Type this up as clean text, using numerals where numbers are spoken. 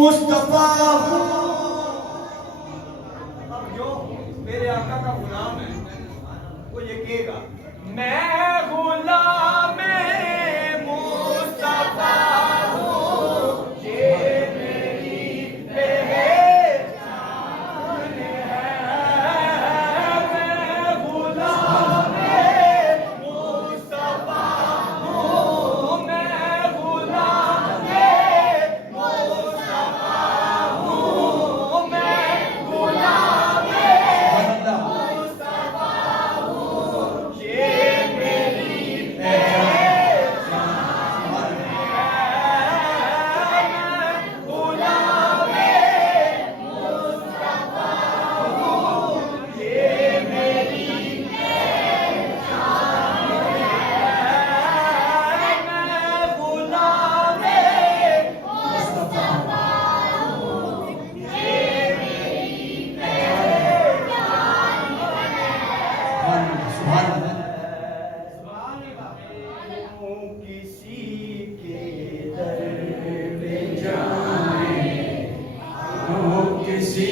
मुस्तफा हूँ। अब जो मेरे आका का गुलाम है वो ये कहेगा, मैं गुलाम मुस्तफा हूँ, ये मेरी पहचान है। मैं गुलाम मुस्तफा हूँ, मैं गुलाम मुस्तफा हूँ, मैं गुलाम मुस्तफा हूँ, ये मेरी पहचान है। मैं गुलाम मुस्तफा हूँ, ये मेरी पहचान है। मैं गुलाम मुस्तफा हूँ, ये मेरी पहचान सुभान अल्लाह। हूँ। किसी के दर पे जाए, किसी